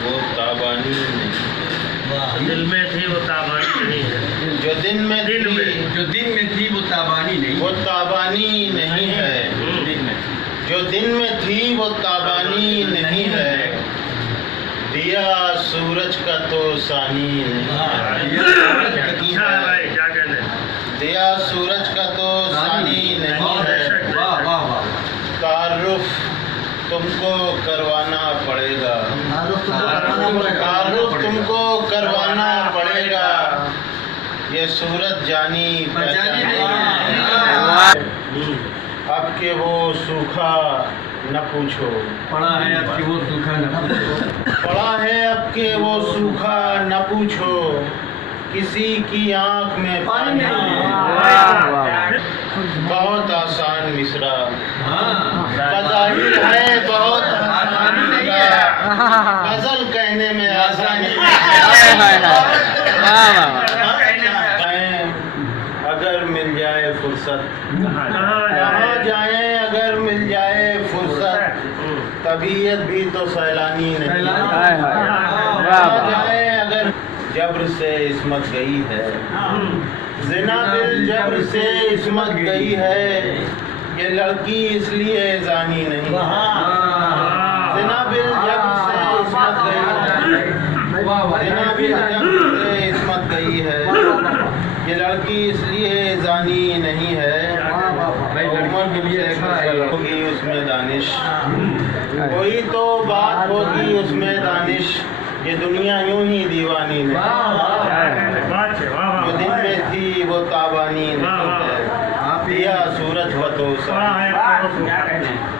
वो ताबानी नहीं। दिल में थी वो ताबानी नहीं है। जो दिन में थी जो दिन में थी वो ताबानी नहीं, वो ताबानी नहीं है। दिन में जो दिन में थी वो ताबानी नहीं है। दिया सूरज का तो सानी नहीं है। अच्छा है भाई, क्या कहने। दिया सूरज का तो सानी नहीं है। वाह वाह वाह, तारुफ तुमको करवाना पड़ेगा। तारुफ तुमको करवाना पड़ेगा। ये सूरत जानी पहचानी नहीं है। अब के वो सूखा न पूछो। पड़ा है अब कि वो सूखा न पूछो, पड़ा है अब के वो सूखा न पूछो। किसी की आंख में पानी नहीं। बहुत आसान मिसरा, बज़ाहिर है बहुत आसानी नहीं है। गजल कहने में आसानी अगर मिल जाए फुर्सत, कहाँ जाए अगर मिल जाए फुर्सत। तबीयत भी तो सैलानी नहीं। कहाँ जाए अगर जब्र से इस्मत गई है। ज़िना दिल जब्र से इस्मत गई है। ये लड़की इसलिए जानी नहीं। ज़िना दिल जब्र से इस्मत गई है। ज़िना दिल जब्र से इस्मत गई है। ये लड़की इसलिए जानी नहीं है। उम्र के लिए होगी उसमें दानिश, कोई तो बात होगी उसमें दानिश। ये दुनिया यूं ही दीवानी नहीं। जो दिन में थी वो ताबानी नहीं है। दिया सूरज का तो